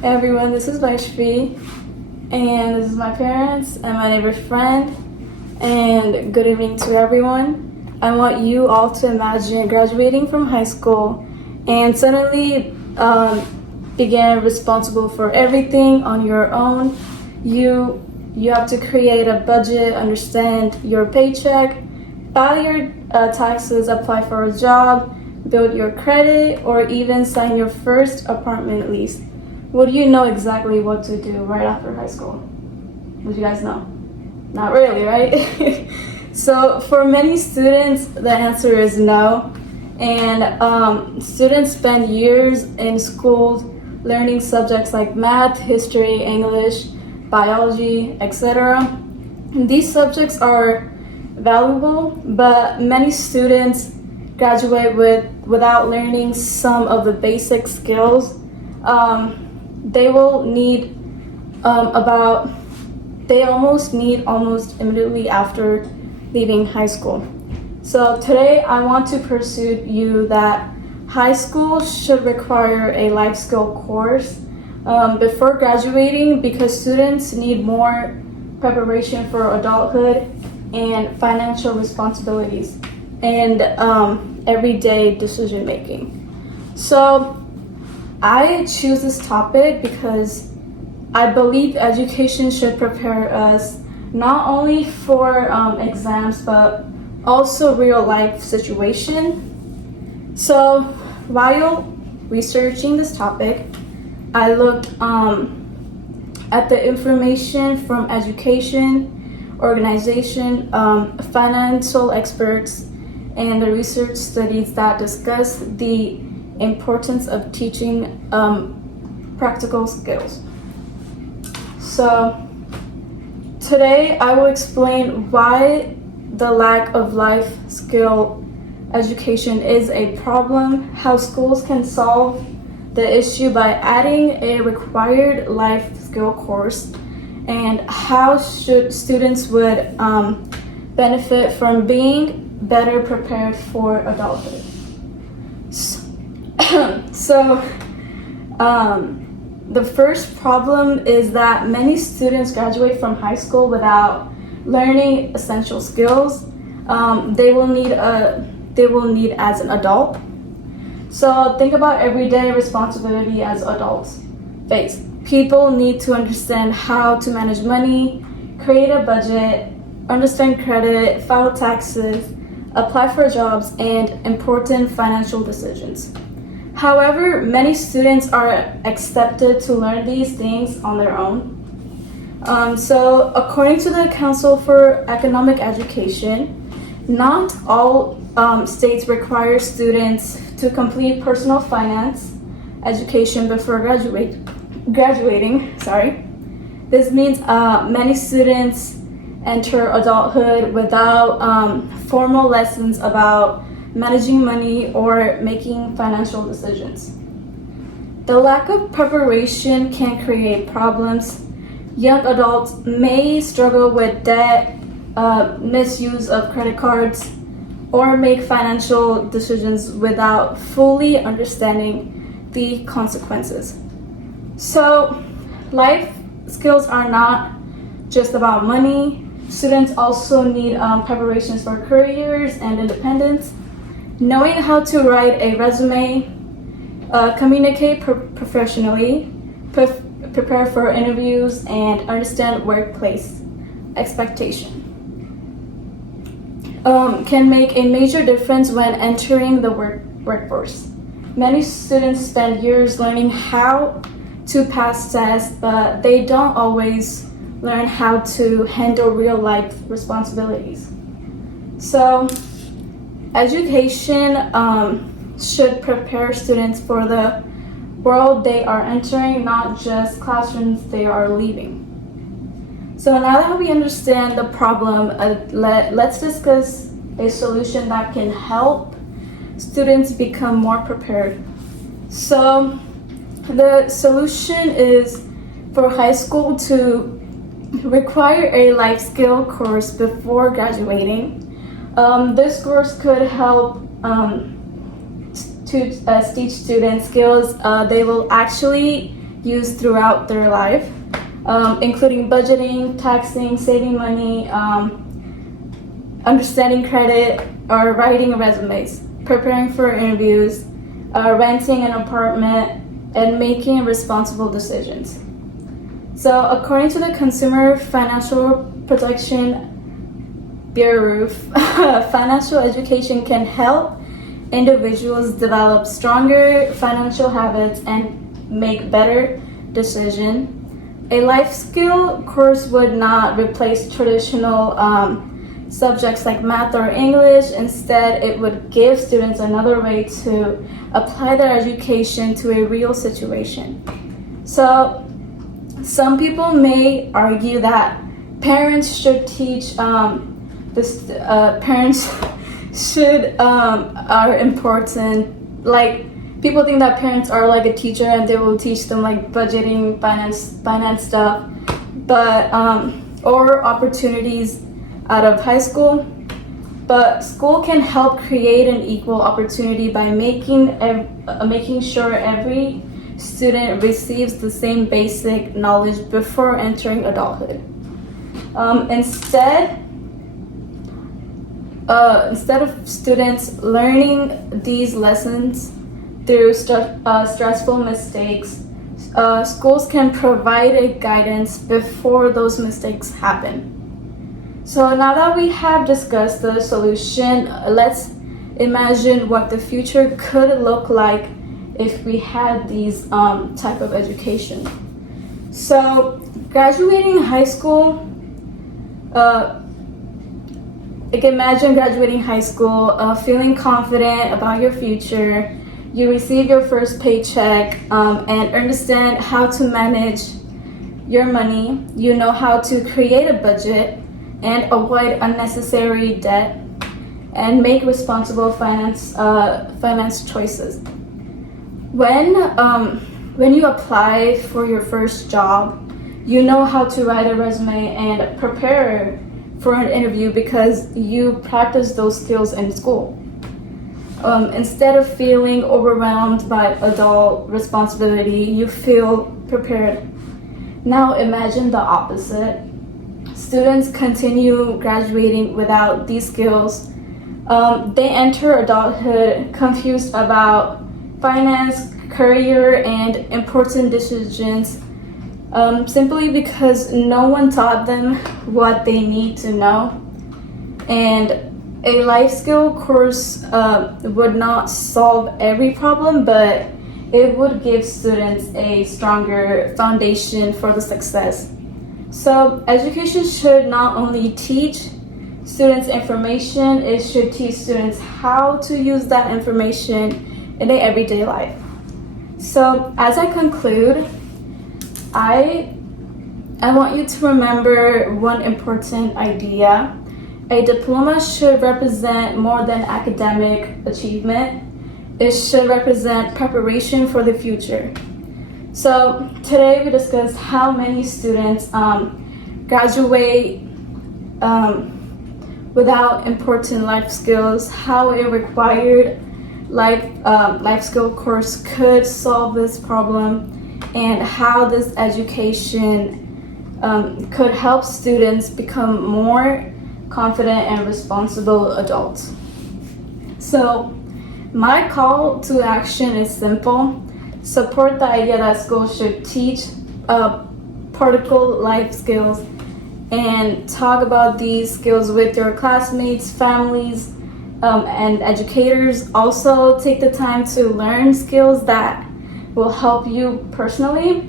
Hey everyone, this is Vaishvi, and this is my parents and my neighbor's friend, and good evening to everyone. I want you all to imagine graduating from high school and suddenly begin responsible for everything on your own. You have to create a budget, understand your paycheck, file your taxes, apply for a job, build your credit, or even sign your first apartment lease. Would you know exactly what to do right after high school? Would you guys know? Not really, right? So for many students, the answer is no. And students spend years in school learning subjects like math, history, English, biology, etc. These subjects are valuable, but many students graduate without learning some of the basic skills. They will need they almost need almost immediately after leaving high school. So today I want to pursue you that high school should require a life skill course before graduating because students need more preparation for adulthood and financial responsibilities and everyday decision making. So I choose this topic because I believe education should prepare us not only for exams but also real life situation. So while researching this topic, I looked at the information from education, organization, financial experts, and the research studies that discuss the importance of teaching practical skills. So today I will explain why the lack of life skill education is a problem, how schools can solve the issue by adding a required life skill course, and how students would benefit from being better prepared for adulthood. So, the first problem is that many students graduate from high school without learning essential skills they will need as an adult. So think about everyday responsibility as adults face. People need to understand how to manage money, create a budget, understand credit, file taxes, apply for jobs, and important financial decisions. However, many students are accepted to learn these things on their own. So according to the Council for Economic Education, not all states require students to complete personal finance education before graduating. This means many students enter adulthood without formal lessons about managing money or making financial decisions. The lack of preparation can create problems. Young adults may struggle with debt, misuse of credit cards, or make financial decisions without fully understanding the consequences. So, life skills are not just about money. Students also need preparations for careers and independence. Knowing how to write a resume, communicate professionally, prepare for interviews, and understand workplace expectation can make a major difference when entering the workforce. Many students spend years learning how to pass tests, but they don't always learn how to handle real life responsibilities. So, education should prepare students for the world they are entering, not just classrooms they are leaving. So now that we understand the problem, let's discuss a solution that can help students become more prepared. So the solution is for high school to require a life skill course before graduating. This course could help to teach students skills they will actually use throughout their life, including budgeting, taxing, saving money, understanding credit, or writing resumes, preparing for interviews, renting an apartment, and making responsible decisions. So according to the Consumer Financial Protection Bureau, financial education can help individuals develop stronger financial habits and make better decisions. A life skill course would not replace traditional subjects like math or English. Instead, it would give students another way to apply their education to a real situation. So, some people may argue that parents should teach parents should are important. Like, people think that parents are like a teacher and they will teach them like budgeting, finance stuff, but or opportunities out of high school. But school can help create an equal opportunity by making sure every student receives the same basic knowledge before entering adulthood. Instead of students learning these lessons through stressful mistakes, schools can provide a guidance before those mistakes happen. So now that we have discussed the solution, let's imagine what the future could look like if we had these type of education. So graduating high school, imagine graduating high school, feeling confident about your future. You receive your first paycheck and understand how to manage your money. You know how to create a budget and avoid unnecessary debt and make responsible finance choices. When you apply for your first job, you know how to write a resume and prepare for an interview because you practice those skills in school. Instead of feeling overwhelmed by adult responsibility, you feel prepared. Now imagine the opposite. Students continue graduating without these skills. They enter adulthood confused about finance, career, and important decisions, simply because no one taught them what they need to know. And a life skill course would not solve every problem, but it would give students a stronger foundation for the success. So education should not only teach students information, it should teach students how to use that information in their everyday life. So as I conclude, I want you to remember one important idea. A diploma should represent more than academic achievement. It should represent preparation for the future. So today we discussed how many students graduate without important life skills, how a required life skill course could solve this problem, and how this education could help students become more confident and responsible adults. So my call to action is simple. Support the idea that schools should teach practical life skills and talk about these skills with your classmates, families, and educators. Also take the time to learn skills that will help you personally,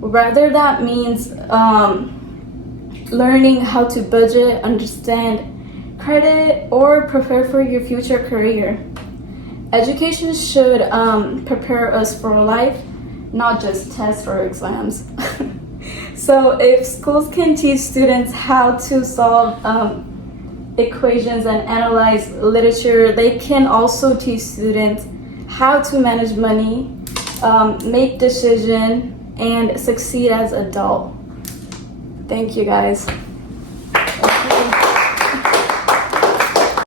whether that means learning how to budget, understand credit, or prepare for your future career. Education should prepare us for life, not just tests or exams. So if schools can teach students how to solve equations and analyze literature, they can also teach students how to manage money, make decisions, and succeed as adults. Thank you guys.